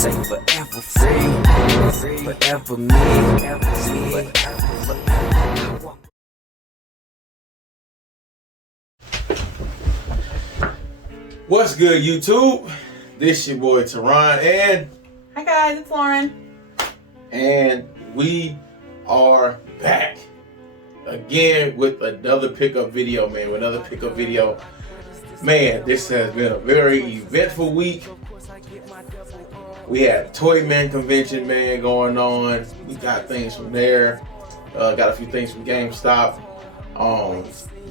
say forever free, forever me, forever. What's good, YouTube? This your boy Teron, and hi guys, it's Lauren, and we are back again with another pickup video, man. With another pickup video, man. This has been a very eventful week. We had Toy Man convention, man, going on. We got things from there. Got a few things from GameStop.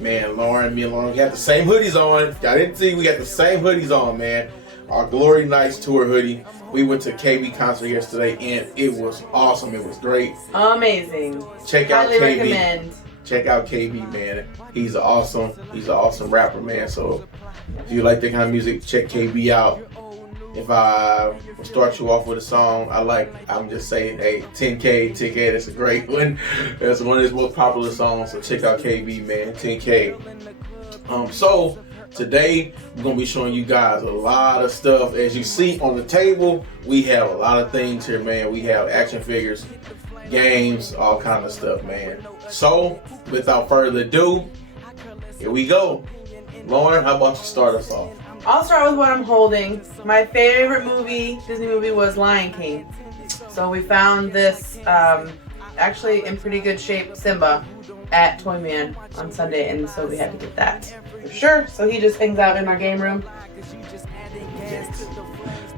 Man, me and Lauren got the same hoodies on. I didn't see we got the same hoodies on, man. Our Glory Nights tour hoodie. We went to KB concert yesterday, and it was awesome. It was great. Amazing. Check out Highly KB. recommend. Check out KB, man. He's an awesome rapper, man. So if you like that kind of music, check KB out. If I start you off with a song I'm just saying, hey, 10K, that's a great one. That's one of his most popular songs, so check out KB, man, 10K. So today, we're going to be showing you guys a lot of stuff. As you see on the table, we have a lot of things here, man. We have action figures, games, all kind of stuff, man. So, without further ado, here we go. Lauren, how about you start us off? I'll start with what I'm holding. My favorite Disney movie was Lion King. So we found this, actually in pretty good shape, Simba at Toy Man on Sunday, and so we had to get that for sure. So he just hangs out in our game room.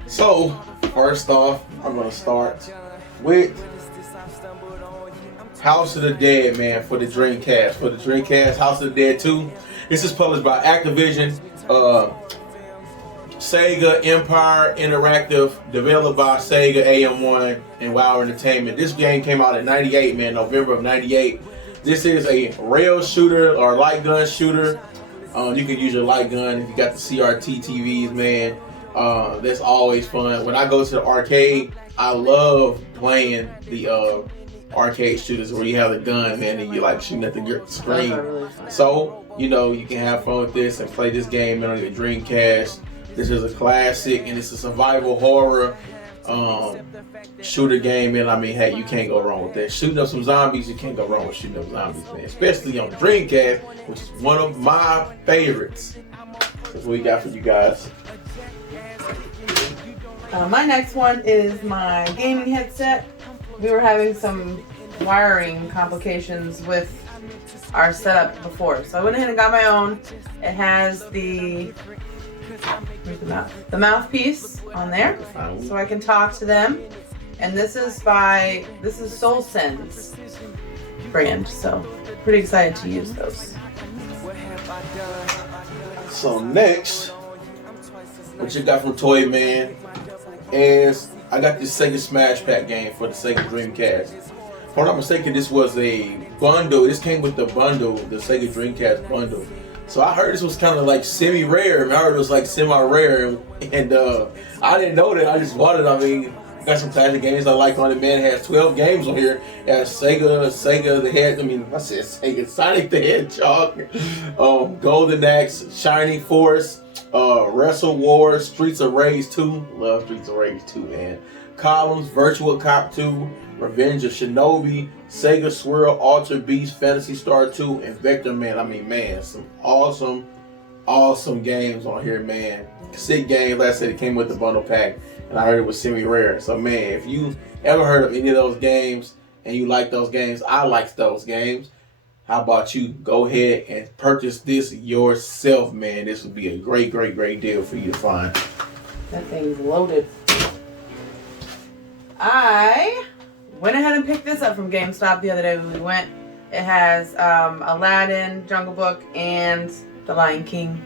So, first off, I'm going to start with House of the Dead, man, for the Dreamcast. For the Dreamcast, House of the Dead 2. This is published by Activision. Sega Empire Interactive, developed by Sega AM1 and WoW Entertainment. This game came out in 98, man, November of 98. This is a rail shooter or light gun shooter. You can use your light gun if you got the CRT TVs, man. That's always fun. When I go to the arcade, I love playing the arcade shooters where you have the gun, man, and you like shooting at the screen. Really fun. So, you know, you can have fun with this and play this game on your Dreamcast. This is a classic, and it's a survival horror shooter game, and I mean, hey, you can't go wrong with that. Shooting up some zombies, you can't go wrong with shooting up zombies, man. Especially on the Dreamcast, which is one of my favorites. That's what we got for you guys. My next one is my gaming headset. We were having some wiring complications with our setup before, so I went ahead and got my own. It has the mouthpiece on there, so I can talk to them. And this is SoulSense brand, so pretty excited to use those. So next, what you got from Toy Man is I got this Sega Smash Pack game for the Sega Dreamcast. If I'm not mistaken, this was a bundle. This came with the bundle, the Sega Dreamcast bundle. So I heard this was kind of like semi-rare. I heard it was like semi-rare, and I didn't know that. I just bought it. I mean, got some classic games I like on it. Man, it has 12 games on here. It has Sega Sonic the Hedgehog, Golden Axe, Shining Force, Wrestle Wars, Streets of Rage 2. Love Streets of Rage 2, man. Columns, Virtual Cop 2, Revenge of Shinobi, Sega Swirl, Alter Beast, Phantasy Star 2, and Vector Man. I mean, man, some awesome games on here, man. Sick game. Like I said, it came with the bundle pack, and I heard it was semi-rare. So, man, if you ever heard of any of those games and you like those games, I like those games. How about you go ahead and purchase this yourself, man? This would be a great deal for you to find. That thing's loaded. I went ahead and picked this up from GameStop the other day when we went. It has Aladdin, Jungle Book, and The Lion King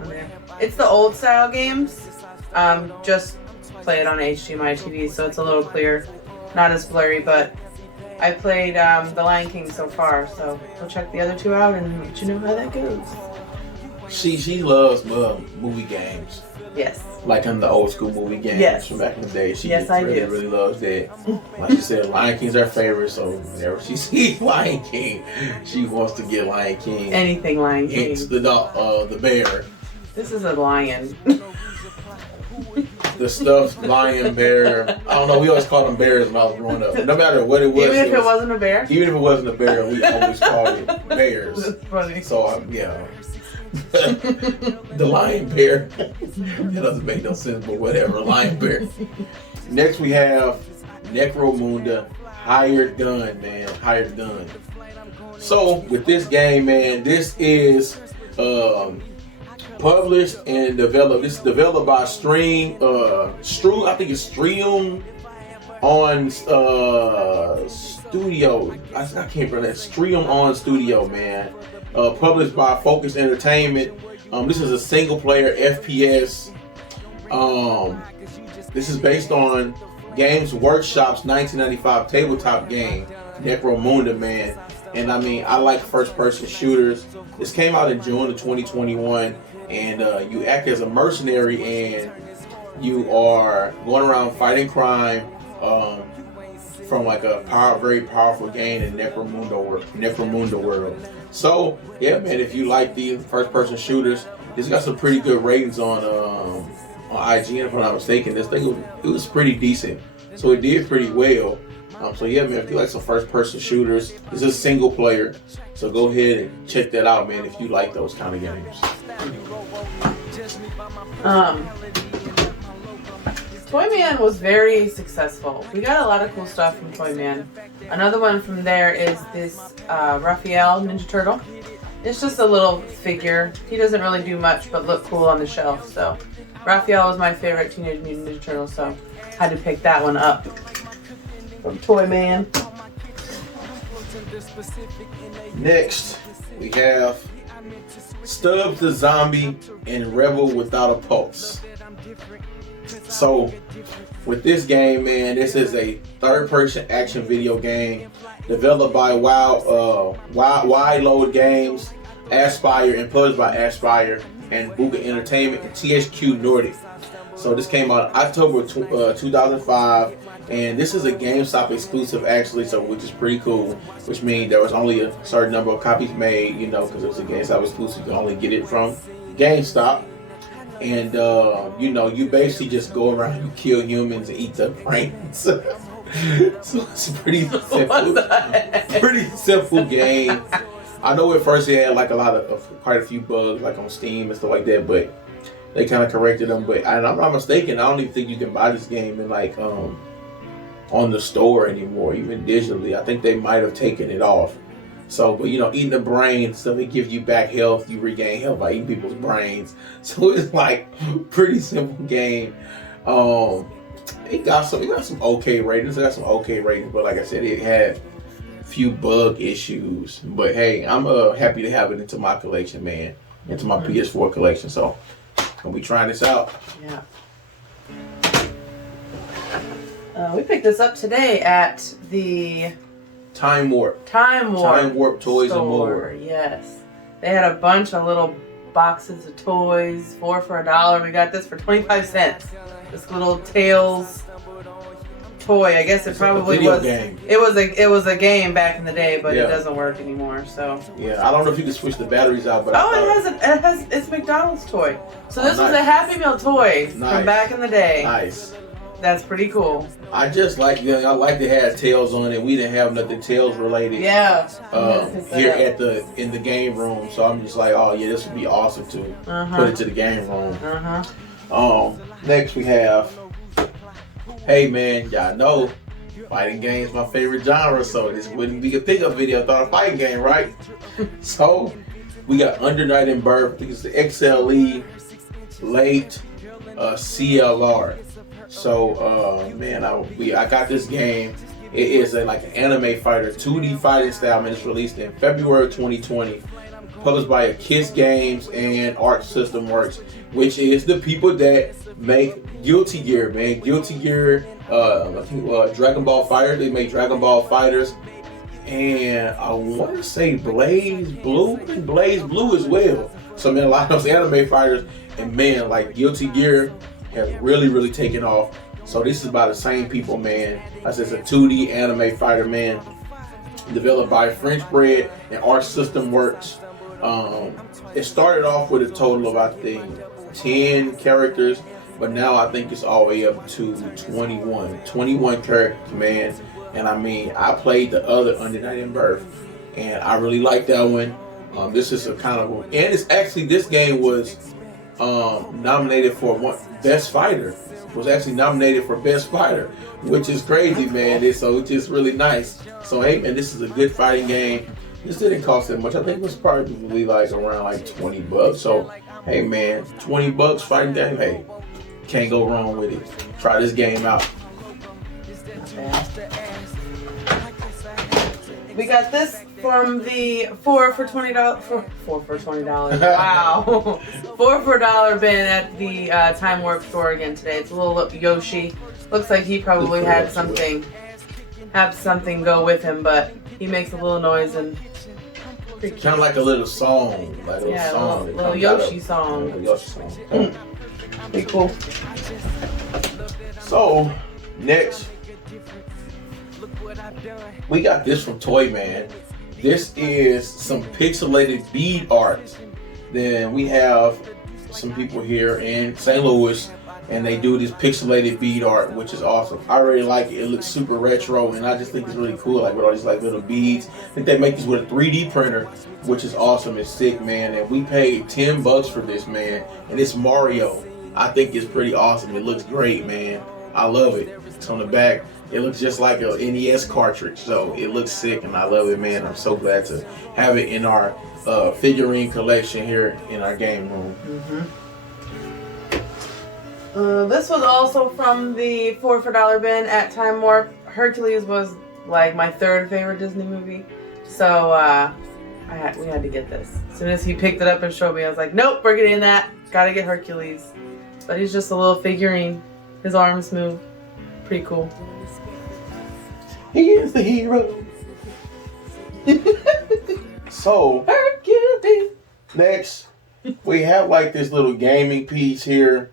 on there. It's the old style games. Just play it on HDMI TV, so it's a little clearer. Not as blurry, but I played The Lion King so far, so we'll check the other two out and let you know how that goes. She loves movie games. Yes. Like in the old school movie games from back in the day. She really loves that. Like she said, Lion King's her favorite, so whenever she sees Lion King, she wants to get Lion King. Anything Lion King. It's the bear. This is a lion. the stuffed lion, bear. I don't know. We always called them bears when I was growing up. No matter what it was. Even if it wasn't a bear? Even if it wasn't a bear, we always called it bears. That's funny. So, yeah. The lion bear. That doesn't make no sense, but whatever. Lion bear. Next we have Necromunda Hired Gun, man. Hired Gun. So, with this game, man, this is published and developed. This is developed by I think it's Stream on Studio. I can't pronounce Stream on Studio, man. Published by Focus Entertainment. This is a single player FPS. This is based on Games Workshop's 1995 tabletop game, Necromunda, man. And I mean, I like first person shooters. This came out in June of 2021. And you act as a mercenary, and you are going around fighting crime from like a very powerful game in Necromunda world. So yeah, man, if you like the first-person shooters, it's got some pretty good ratings on IGN. If I'm not mistaken, this thing it was pretty decent, so it did pretty well. So yeah, man, if you like some first-person shooters, this is single player. So go ahead and check that out, man, if you like those kind of games. Toyman was very successful. We got a lot of cool stuff from Toyman. Another one from there is this Raphael Ninja Turtle. It's just a little figure. He doesn't really do much but look cool on the shelf. So Raphael was my favorite Teenage Mutant Ninja Turtle, so I had to pick that one up from Toyman. Next, we have Stub the Zombie and Rebel Without a Pulse. So, with this game, man, this is a third-person action video game developed by Wide Load Games, Aspire, and published by Aspire and Buga Entertainment and THQ Nordic. So this came out October 2005, and this is a GameStop exclusive actually, so which is pretty cool. Which means there was only a certain number of copies made, you know, because it was a GameStop exclusive. You can only get it from GameStop. And you know, you basically just go around, you kill humans and eat their brains. So it's a pretty simple game. I know at first it had like quite a few bugs, like on Steam and stuff like that, but they kind of corrected them. But I'm not mistaken, I don't even think you can buy this game in like on the store anymore, even digitally. I think they might have taken it off. So, but you know, eating the brains, so it gives you back health. You regain health by eating people's brains. So it's like pretty simple game. It got some okay ratings. But like I said, it had a few bug issues. But hey, I'm happy to have it into my collection, man, into my PS4 collection. So I'll be trying this out. Yeah. We picked this up today at the Time Warp Toys and More. Yes. They had a bunch of little boxes of toys, 4 for $1. We got this for 25 cents. This little Tails toy. I guess it probably was. Game. It was a game back in the day, but it doesn't work anymore. So yeah, I don't know if you can switch the batteries out, but it's McDonald's toy. So this was a Happy Meal toy from back in the day. Nice. That's pretty cool. I just like I like to have Tails on it. We didn't have nothing Tails related. Yeah. Here in the game room, so I'm just like, oh yeah, this would be awesome to put it to the game room. Next we have, hey man, y'all know fighting games my favorite genre, so this wouldn't be a pickup video without a fighting game, right? So we got Under Night in Birth. I think it's the XLE late CLR. So man, I got this game. It is like an anime fighter, 2D fighting style, and it's released in February 2020. Published by Kiss Games and Arc System Works, which is the people that make Guilty Gear, man. Guilty Gear, I think Dragon Ball Fighter. They make Dragon Ball Fighters, and I want to say Blaze Blue as well. So man, a lot of those anime fighters, and man, like Guilty Gear has really taken off. So this is by the same people, man. It's a 2D anime fighter, man. Developed by French Bread and Arc System Works. It started off with a total of, I think, 10 characters. but now I think it's all the way up to 21 characters, man. And I mean, I played the other Untitled Birth, and I really like that one. This is a kind of, and it's actually, this game was nominated for Best Fighter. Was actually nominated for Best Fighter, which is crazy, man. So it's just really nice. So hey, man, this is a good fighting game. This didn't cost that much. I think it was probably like around like $20. So hey, man, $20 fighting game. Hey, can't go wrong with it. Try this game out. We got this from the 4 for $20. Wow. 4 for $1 bin at the Time Warp store again today. It's a little Yoshi. Looks like he probably had something go with him, but he makes a little noise and kind of like a little song, like a little Yoshi song. Pretty cool. So next, we got this from Toy Man. This is some pixelated bead art. Then we have some people here in St. Louis, and they do this pixelated bead art, which is awesome. I really like it. It looks super retro, and I just think it's really cool, like with all these like little beads. I think they make these with a 3D printer, which is awesome. It's sick, man. And we paid $10 for this, man. And it's Mario. I think it's pretty awesome. It looks great, man. I love it. It's on the back. It looks just like a NES cartridge, so it looks sick, and I love it, man. I'm so glad to have it in our figurine collection here in our game room. This was also from the 4 for $1 bin at Time Warp. Hercules was like my third favorite Disney movie, so we had to get this. As soon as he picked it up and showed me, I was like, nope, we're getting that. Gotta get Hercules. But he's just a little figurine. His arms move. Pretty cool. He is the hero. So, Hercules. Next, we have like this little gaming piece here.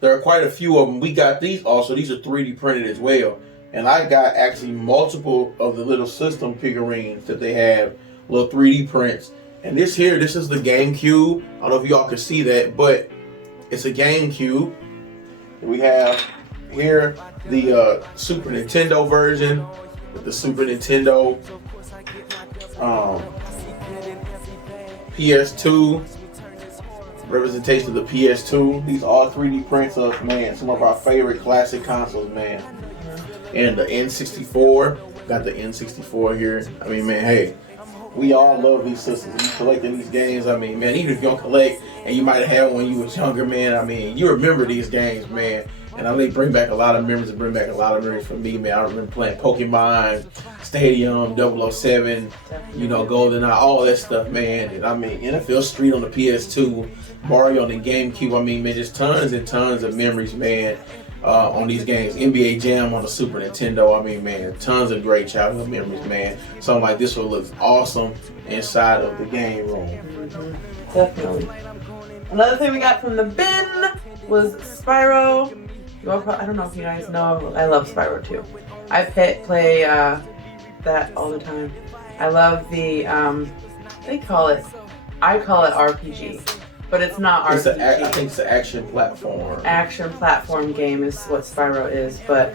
There are quite a few of them. We got these also. These are 3D printed as well. And I got actually multiple of the little system figurines that they have, little 3D prints. And this is the Gamecube. I don't know if y'all can see that, but it's a Gamecube. We have here the Super Nintendo version with the Super Nintendo, PS2 representation of the PS2. These are all 3D prints of, man, some of our favorite classic consoles, man. And the N64, got the N64 here. I mean, man, hey, we all love these systems. You collecting these games, I mean, man, even if you don't collect and you might have had one when you was younger, man, I mean, you remember these games, man. And I mean, bring back a lot of memories for me, man. I remember playing Pokemon, Stadium, 007, you know, GoldenEye, all that stuff, man. And I mean, NFL Street on the PS2, Mario on the GameCube. I mean, man, just tons and tons of memories, man, on these games. NBA Jam on the Super Nintendo. I mean, man, tons of great childhood memories, man. Something like this will look awesome inside of the game room. Mm-hmm. Definitely. Another thing we got from the bin was Spyro. I don't know if you guys know, I love Spyro too. I play that all the time. I love the, I call it RPG, but it's not RPG. I think it's an action platform. Action platform game is what Spyro is, but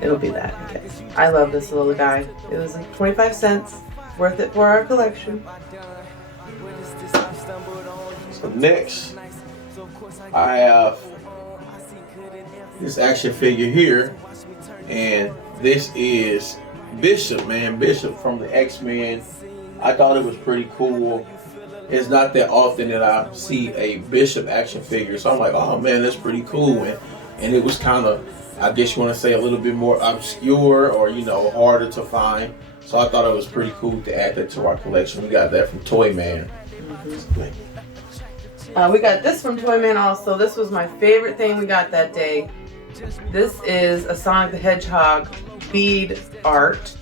it'll be that, I guess. I love this little guy. It was 25 cents, worth it for our collection. So next, I have this action figure here, and this is Bishop, man. Bishop from the X-Men. I thought it was pretty cool. It's not that often that I see a Bishop action figure, so I'm like, oh man, that's pretty cool. And it was kind of, I guess you want to say, a little bit more obscure or, you know, harder to find. So I thought it was pretty cool to add that to our collection. We got that from Toy Man. We got this from Toy Man also. This was my favorite thing we got that day. This is a Sonic the Hedgehog bead art.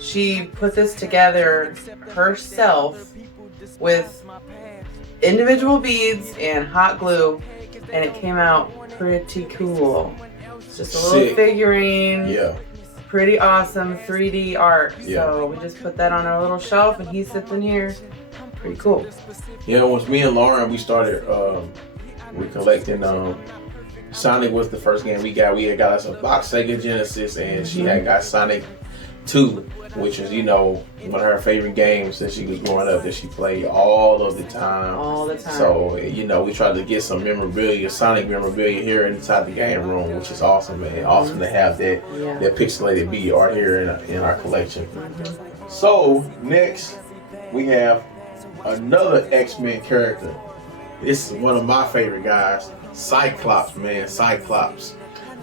She put this together herself with individual beads and hot glue, and it came out pretty cool. It's just a little figurine. Yeah. Pretty awesome 3D art. Yeah. So we just put that on our little shelf, and he sits in here. Pretty cool. Yeah, once me and Lauren, we started We're collecting. Sonic was the first game we got. We had got us a box Sega Genesis, and she had got Sonic 2, which is, you know, one of her favorite games since she was growing up that she played all of the time. All the time. So, you know, we tried to get some memorabilia, Sonic memorabilia here inside the game room, which is awesome, man. Awesome to have that pixelated bead art here in our collection. So, next, we have another X-Men character. This is one of my favorite guys, Cyclops, man. Cyclops.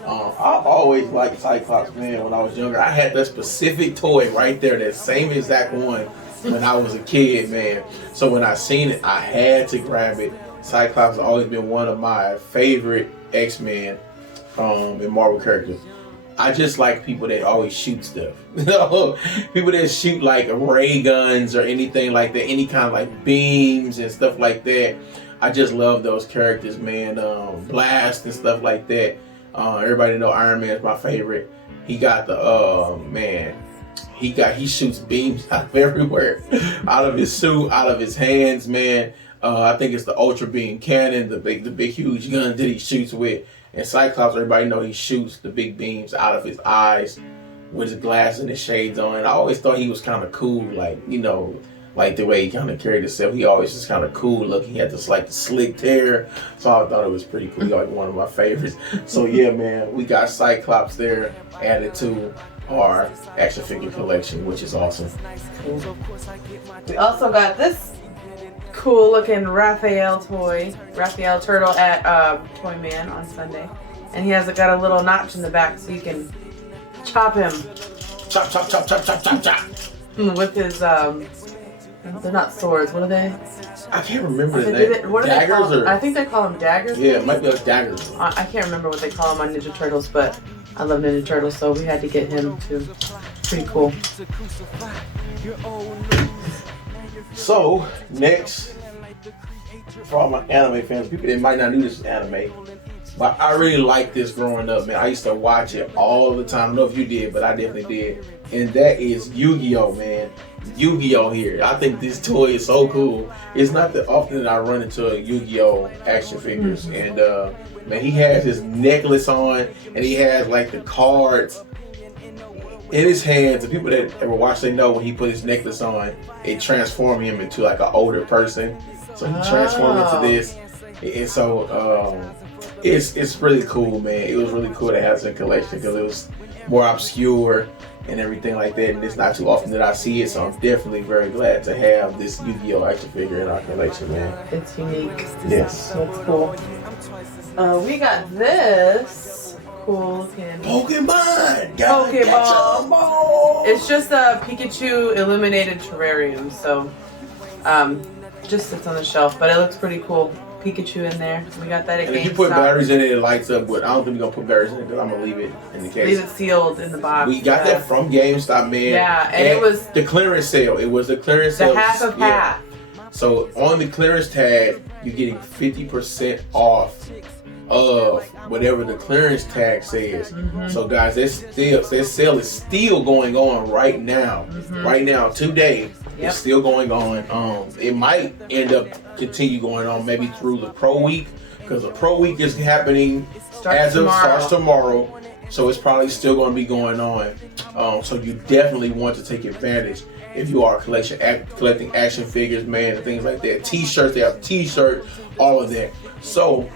I always liked Cyclops, man, when I was younger. I had that specific toy right there, that same exact one when I was a kid, man. So when I seen it, I had to grab it. Cyclops has always been one of my favorite X-Men and Marvel characters. I just like people that always shoot stuff. People that shoot like ray guns or anything like that, any kind of like beams and stuff like that. I just love those characters, man. Blast and stuff like that. Everybody know Iron Man is my favorite. He got the he shoots beams out of everywhere, out of his suit, out of his hands, man. I think it's the Ultra Beam Cannon, the big huge gun that he shoots with. And Cyclops, everybody know he shoots the big beams out of his eyes with his glasses and his shades on. And I always thought he was kind of cool, like, you know, like the way he kind of carried himself. He always just kind of cool looking. He had this like the slick hair. So I thought it was pretty cool. Like one of my favorites. So yeah, man, we got Cyclops there added to our action figure collection, which is awesome. We also got this cool looking Raphael turtle at Toy Man on Sunday. And he has got a little notch in the back so you can chop him. Chop, chop, chop, chop, chop, chop, chop. With his they're not swords. What are they? I can't remember the name. What are daggers they called? or? I think they call them daggers. Yeah, it might be like daggers. I can't remember what they call them on Ninja Turtles, but I love Ninja Turtles, so we had to get him too. Pretty cool. So next, for all my anime fans, people that might not know this is anime, but I really liked this growing up, man. I used to watch it all the time. I don't know if you did, but I definitely did. And that is Yu-Gi-Oh, man. Yu-Gi-Oh here. I think this toy is so cool. It's not that often that I run into a Yu-Gi-Oh action figures. And man, he has his necklace on, and he has like the cards in his hands. The people that ever watch, they know when he put his necklace on, it transformed him into like an older person. So he transformed into this. And so it's really cool, man. It was really cool to have this in collection because it was more obscure and everything like that, and it's not too often that I see it, so I'm definitely very glad to have this Yu-Gi-Oh action figure in our collection, man. It's unique. Yes. So it's cool. We got this cool looking Pokemon! Pokeball! It's just a Pikachu illuminated terrarium, so just sits on the shelf, but it looks pretty cool. Pikachu in there. We got that at And GameStop. if you put batteries in it, it lights up, but I don't think we're gonna put batteries in it because I'm gonna leave it in the case. Leave it sealed in the box. We got that from GameStop, man. Yeah, and it was the clearance sale. It was the clearance sale. The half of half. So on the clearance tag, you're getting 50% off of whatever the clearance tag says. So guys, this sale is still going on right now. Right now, today. It's still going on. It might end up continue going on maybe through the Pro Week because the Pro Week is happening starts tomorrow. So it's probably still going to be going on. So you definitely want to take advantage if you are collecting action figures, man, and things like that. T-shirts, they have T-shirts, all of that. So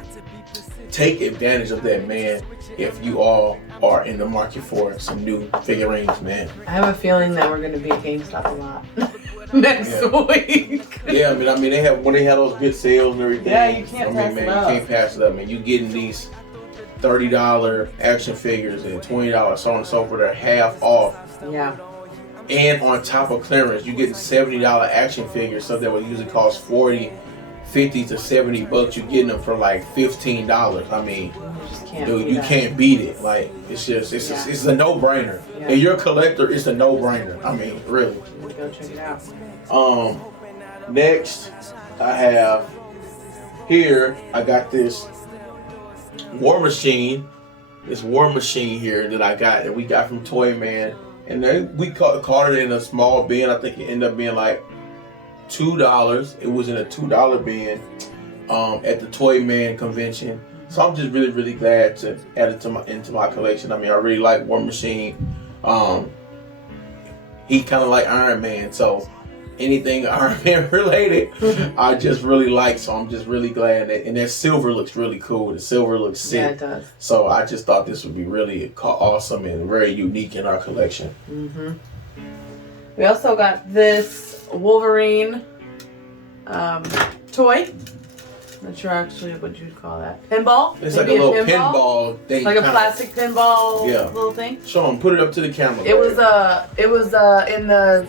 take advantage of that, man, if you all are in the market for some new figurines, man. I have a feeling that we're going to be at GameStop a lot next week. Yeah, I mean they have those good sales and everything. Yeah, you can't pass man, it up. You can't pass it up, man. You getting these $30 action figures and $20, so on and so forth, they're half off. Yeah. And on top of clearance, you getting $70 action figures, stuff that would usually cost $40, $50 to $70. You're getting them for like $15. I mean, you can't beat it. Like it's a no-brainer. Yeah. If you're a collector, it's a no-brainer. I mean, really. Go check it out. Next, I have here. I got this War Machine. This War Machine here that I got that we got from Toy Man, and then we caught it in a small bin. I think it ended up being like $2. It was in a $2 bin. at the Toy Man convention. So I'm just really, really glad to add it into my collection. I mean, I really like War Machine. He kind of like Iron Man, so anything Iron Man related, I just really like. So I'm just really glad that silver looks really cool. The silver looks sick. Yeah, it does. So I just thought this would be really awesome and very unique in our collection. We also got this Wolverine toy. Not sure actually what you'd call that. Pinball? It's Maybe like a little pinball thing. Like a plastic pinball little thing. Show them, put it up to the camera. It was in the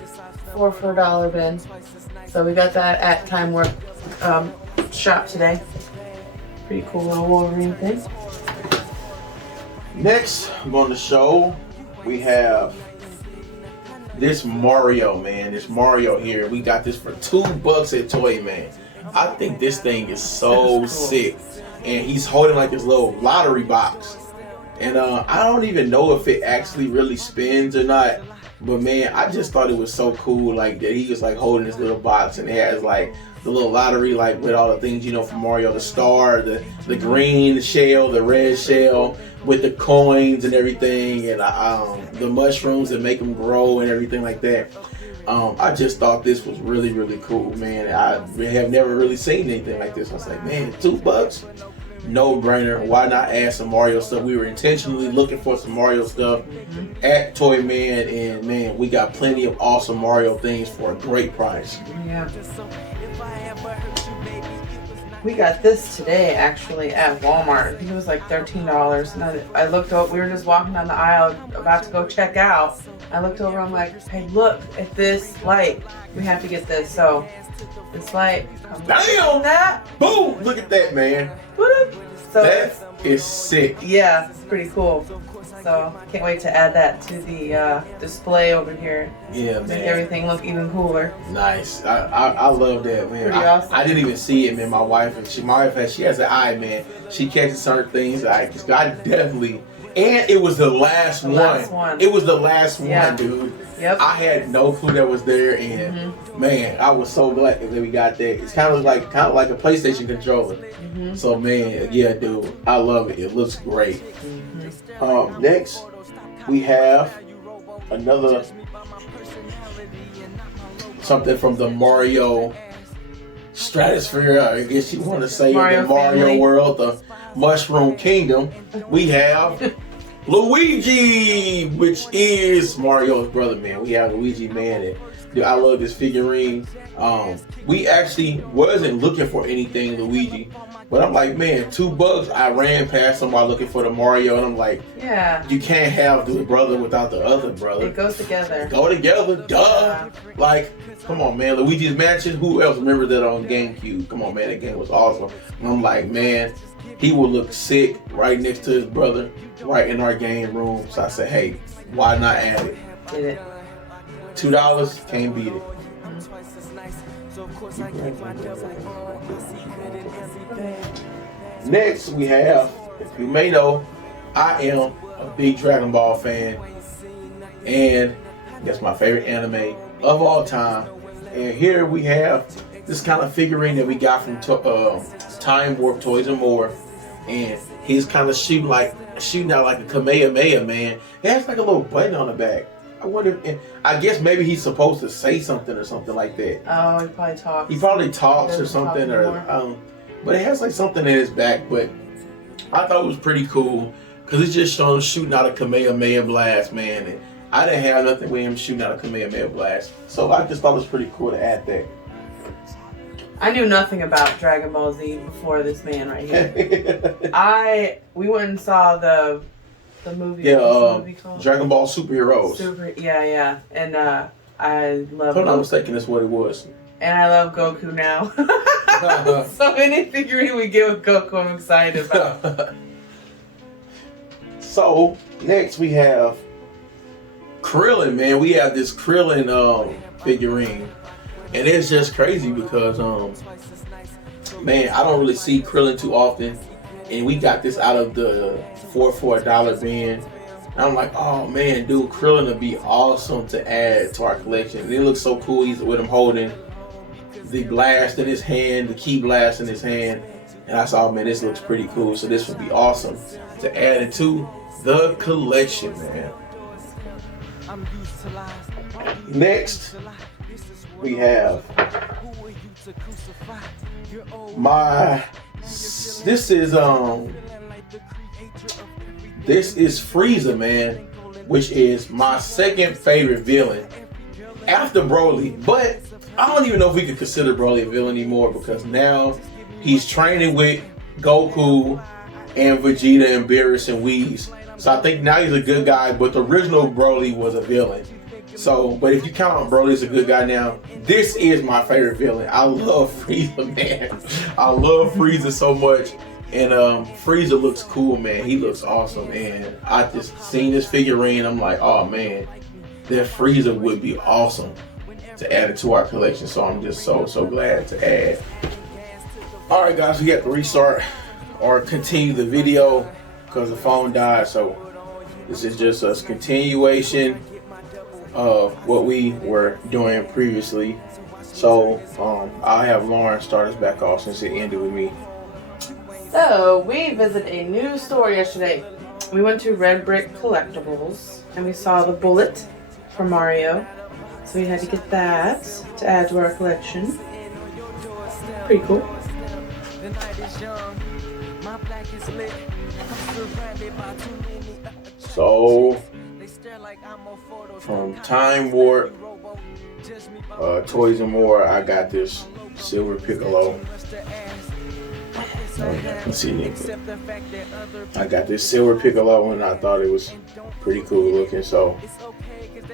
$4 bin. So we got that at Time Warp shop today. Pretty cool little Wolverine thing. Next on the show, we have this Mario, man. This Mario here. We got this for $2 at Toy Man. I think this thing is so cool. Sick. And he's holding like this little lottery box. And I don't even know if it actually really spins or not. But man, I just thought it was so cool, like that he was like holding this little box and it has like the little lottery, like with all the things, you know, from Mario, the star, the green shell, the red shell with the coins and everything, and the mushrooms that make them grow and everything like that. I just thought this was really, really cool, man. I have never really seen anything like this. I was like, man, $2? No brainer. Why not add some Mario stuff? We were intentionally looking for some Mario stuff at Toy Man, and man, we got plenty of awesome Mario things for a great price. Yeah. We got this today actually at Walmart. I think it was like $13. And I looked up, we were just walking down the aisle about to go check out. I looked over, I'm like, hey, look at this light. We have to get this. So this light comes Damn! That. Boom! Look at that, man. So that is sick. Yeah, it's pretty cool. So can't wait to add that to the display over here. Yeah, Make man. everything look even cooler. Nice. I love that, man. Pretty awesome. I didn't even see it, man. My wife has an eye, man. She catches certain things. I definitely. And it was the last one. It was the last one, dude. Yep. I had no clue that was there, and man, I was so glad that we got that. It's kind of like a PlayStation controller. So man, yeah, dude, I love it. It looks great. Next, we have another something from the Mario Stratosphere. I guess you want to say Mario the Mario family. world, the Mushroom Kingdom. We have Luigi, which is Mario's brother, man. We have Luigi, man, and dude, I love this figurine. We actually wasn't looking for anything Luigi, but I'm like, man, $2. I ran past somebody looking for the Mario, and I'm like, yeah, you can't have the brother without the other brother. It goes together. Go together, duh. Like, come on, man. Luigi's Mansion. Who else remembered that on Gamecube? Come on, man. That game was awesome. And I'm like, man, he will look sick right next to his brother, right in our game room. So I said, hey, why not add it? Did it. $2, can't beat it. Next, we have, if you may know, I am a big Dragon Ball fan, and that's my favorite anime of all time. And here we have this kind of figurine that we got from Time Warp Toys and More, and he's kind of shooting out like a Kamehameha, man. It has like a little button on the back. I wonder if, I guess maybe he's supposed to say something or something like that. Oh, he probably talks. He probably talks or something, but it has like something in his back. But I thought it was pretty cool because it's just showing him shooting out a Kamehameha blast, man. And I didn't have nothing with him shooting out a Kamehameha blast, so I just thought it was pretty cool to add that. I knew nothing about Dragon Ball Z before this man right here. We went and saw the movie. Yeah, what's the movie called? Dragon Ball Superheroes. Yeah. And I love If I'm not mistaken, that's what it was. And I love Goku now. So any figurine we get with Goku, I'm excited about. So, next we have Krillin, man. We have this Krillin figurine. And it's just crazy because, man, I don't really see Krillin too often. And we got this out of the $4 bin. And I'm like, oh man, dude, Krillin would be awesome to add to our collection. And it looks so cool. He's with him holding the blast in his hand, the key blast in his hand. And I saw, man, this looks pretty cool. So this would be awesome to add it to the collection, man. Next, we have this is Frieza, man, which is my second favorite villain after Broly. But I don't even know if we could consider Broly a villain anymore, because now he's training with Goku and Vegeta and Beerus and Whis. So I think now he's a good guy, but the original Broly was a villain. So, but if you count Broly as a good guy now, this is my favorite villain. I love Frieza, man. I love Frieza so much. And Frieza looks cool, man. He looks awesome. And I just seen this figurine. I'm like, oh man, that Frieza would be awesome to add it to our collection. So I'm just so glad to add. All right, guys, we got to restart or continue the video because the phone died. So this is just a continuation of what we were doing previously. So I'll have Lauren start us back off since it ended with me. So we visited a new store yesterday. We went to Red Brick Collectibles and we saw the bullet for Mario. So we had to get that to add to our collection. Pretty cool. So from Time Warp Toys and More, I got this silver Piccolo. Let's see. I got this silver Piccolo and I thought it was pretty cool looking. So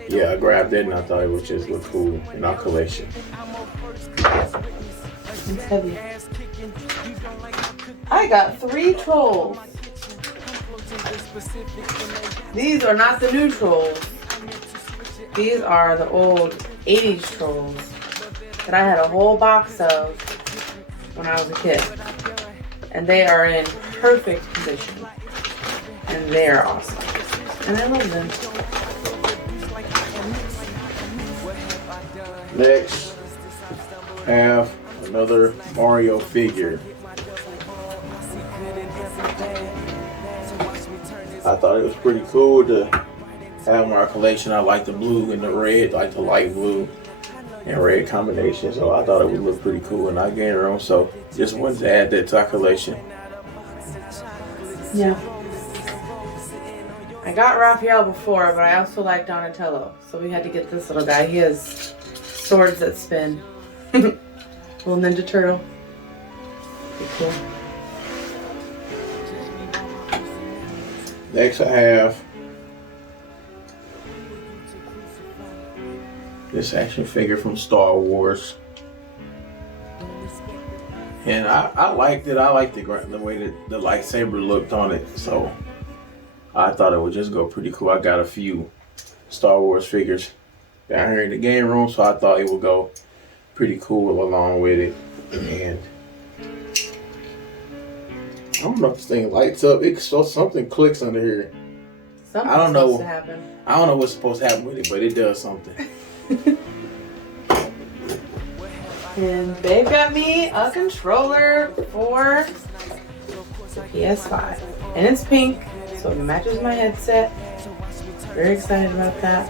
yeah, I grabbed it and I thought it would just look cool in our collection. It's heavy. I got 3 trolls. These are not the new trolls. These are the old 80s trolls that I had a whole box of when I was a kid. And they are in perfect condition. And they are awesome. And I love them. Next, have another Mario figure. I thought it was pretty cool to have in our collection. I like the blue and the red, like the light blue and red combination. So I thought it would look pretty cool in our game room. So just wanted to add that to our collection. Yeah. I got Raphael before, but I also like Donatello. So we had to get this little guy. He has swords that spin. Little Ninja Turtle. Pretty cool. Next I have this action figure from Star Wars. And I liked it. I liked the way that the lightsaber looked on it. So I thought it would just go pretty cool. I got a few Star Wars figures down here in the game room, so I thought it would go pretty cool along with it. And I don't know if this thing lights up. Something clicks under here. Something's supposed to happen. I don't know what's supposed to happen with it, but it does something. And they've got me a controller for the PS5. And it's pink, so it matches my headset. Very excited about that.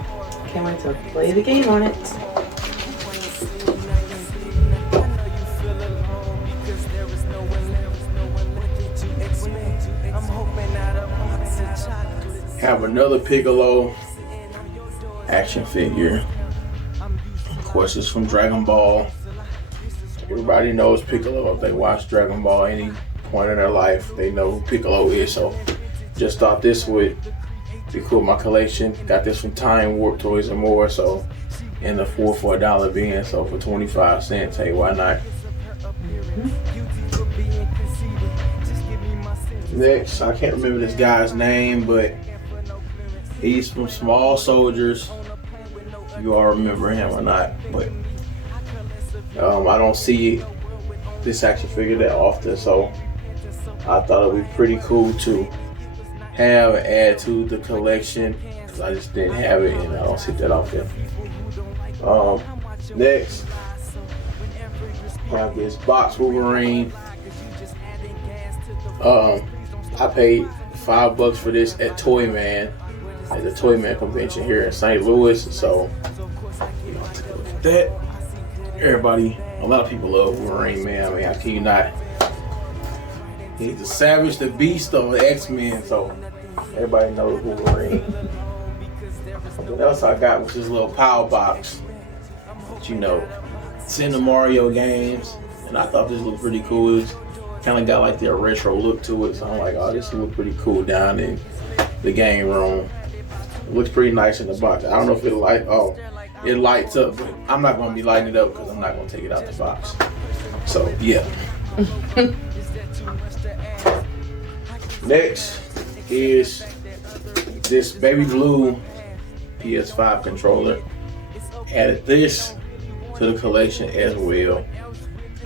Can't wait to play the game on it. Have another Piccolo action figure. Of course, it's from Dragon Ball. Everybody knows Piccolo. If they watch Dragon Ball any point in their life, they know who Piccolo is. So just thought this would be cool in my collection. Got this from Time Warp Toys and More. So in the 4 for $1 bin. So for 25 cents, hey, why not? Next, I can't remember this guy's name, but he's from Small Soldiers. You all remember him or not, but I don't see this action figure that often, so I thought it would be pretty cool to have and add to the collection because I just didn't have it and I don't see that often. Next, have this box Wolverine. I paid $5 for this at Toy Man, at the Toy Man convention here in St. Louis. So, you know, take a look at that. Everybody, a lot of people love Wolverine, man. I mean, how can you not? He's the Savage, the Beast of the X-Men, so everybody knows Wolverine. What else I got was this little power box. But you know, it's in the Mario games, and I thought this looked pretty cool. It's kind of got like their retro look to it, so I'm like, oh, this looks pretty cool down in the game room. It looks pretty nice in the box. I don't know if it it lights up, but I'm not going to be lighting it up because I'm not going to take it out the box. So yeah. Next is this baby blue PS5 controller. Added this to the collection as well.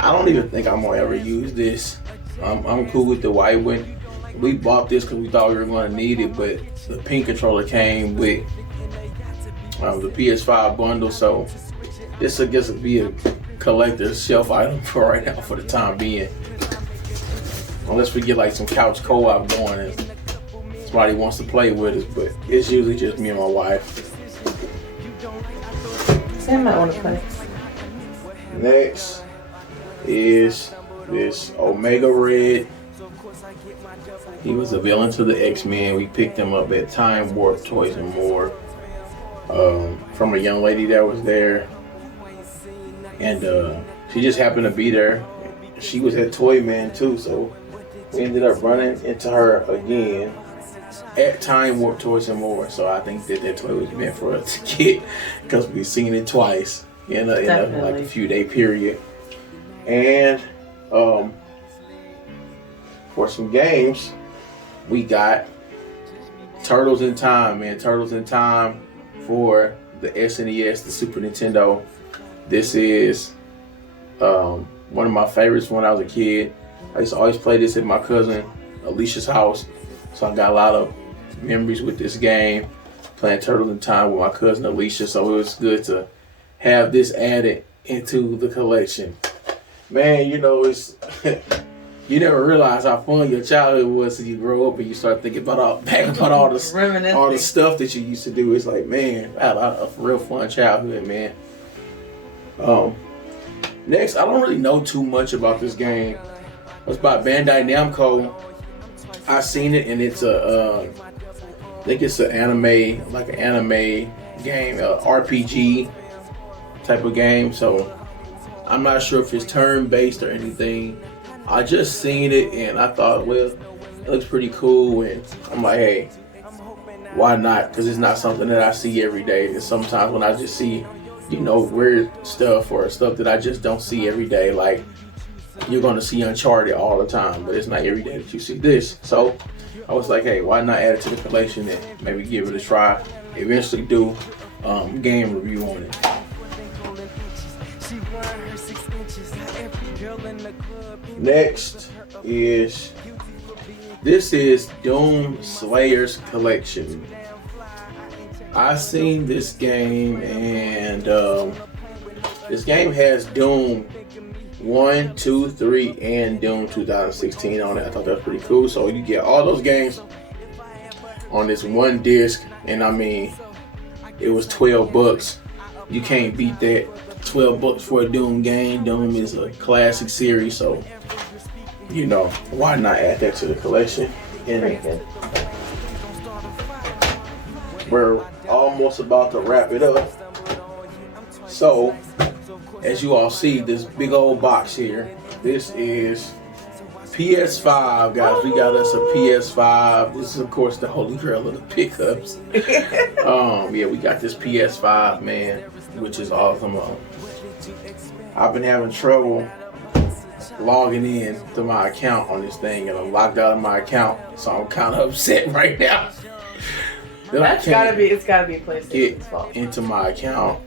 I don't even think I'm gonna ever use this. I'm cool with the white one. We bought this because we thought we were gonna need it, but the pink controller came with the PS5 bundle, so this I guess will be a collector's shelf item for right now for the time being. Unless we get like some couch co-op going and somebody wants to play with us, but it's usually just me and my wife. Sam might want to play. Next is this Omega Red. He was a villain to the X-Men. We picked him up at Time Warp Toys and More from a young lady that was there, and she just happened to be there. She was at Toy Man too, so we ended up running into her again at Time Warp Toys and More. So I think that toy was meant for us to get because we've seen it twice in like a few day period. And for some games, we got Turtles in Time, man. Turtles in Time for the SNES, the Super Nintendo. This is one of my favorites when I was a kid. I used to always play this at my cousin Alicia's house. So I got a lot of memories with this game, playing Turtles in Time with my cousin Alicia. So it was good to have this added into the collection. Man, you know, it's you never realize how fun your childhood was until you grow up and you start thinking about all the stuff that you used to do. It's like, man, I had a real fun childhood, man. Next, I don't really know too much about this game. It's by Bandai Namco. I seen it, and it's I think it's an anime, like an anime game, RPG type of game. So I'm not sure if it's turn-based or anything. I just seen it, and I thought, well, it looks pretty cool, and I'm like, hey, why not? Because it's not something that I see every day. And sometimes when I just see, you know, weird stuff or stuff that I just don't see every day, like you're gonna see Uncharted all the time, but it's not every day that you see this. So I was like, hey, why not add it to the collection and maybe give it a try? Eventually do game review on it. Next is Doom Slayer's Collection. I seen this game, and this game has Doom 1, 2, 3, and Doom 2016 on it. I thought that was pretty cool. So you get all those games on this one disc, and I mean, it was $12. You can't beat that. $12 for a Doom game. Doom is a classic series, so you know, why not add that to the collection? And we're almost about to wrap it up. So, as you all see, this big old box here, this is PS5, guys. We got us a PS5. This is, of course, the holy grail of the pickups. Yeah, we got this PS5, man, which is awesome. I've been having trouble logging in to my account on this thing, and I'm locked out of my account, so I'm kind of upset right now. It's gotta be PlayStation's fault. Into my account.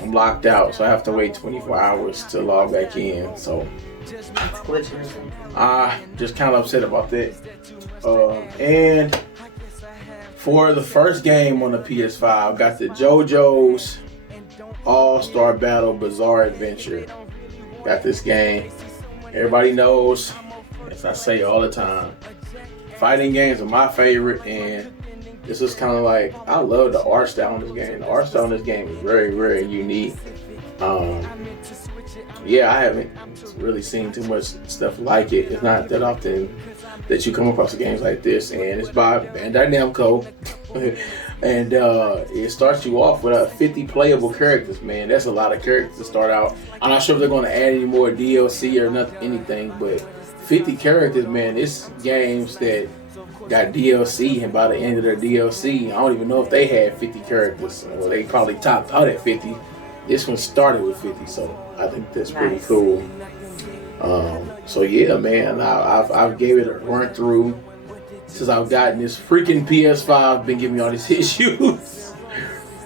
I'm locked out, so I have to wait 24 hours to log back in. So it's glitching or something. Just kind of upset about that. And for the first game on the PS5, I got the JoJo's All-Star Battle Bizarre Adventure. got this game. Everybody knows, as I say all the time, fighting games are my favorite, and this is kind of like, I love the art style in this game. The art style in this game is very, very unique. Yeah, I haven't really seen too much stuff like it. It's not that often that you come across games like this, and it's by Bandai Namco. And it starts you off with 50 playable characters, man. That's a lot of characters to start out. I'm not sure if they're going to add any more DLC or nothing, anything, but 50 characters, man. This games that got DLC, and by the end of their DLC, I don't even know if they had 50 characters. Well, they probably topped out at 50. This one started with 50, so I think that's pretty cool. So yeah, man, I've gave it a run through since I've gotten this freaking PS5. Been giving me all these issues,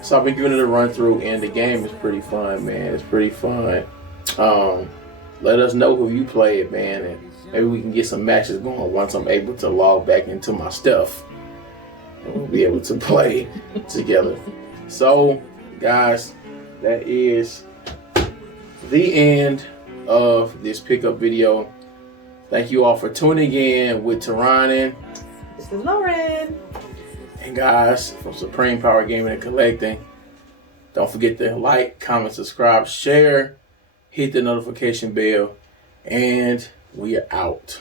so I've been giving it a run through, and the game is pretty fun, man. It's pretty fun. Let us know who you play it, man, and maybe we can get some matches going once I'm able to log back into my stuff, and we'll be able to play together. So, guys, that is the end of this pickup video. Thank you all for tuning in with Tyrannin. This is Lauren. And guys, from Supreme Power Gaming and Collecting, don't forget to like, comment, subscribe, share, hit the notification bell, and we are out.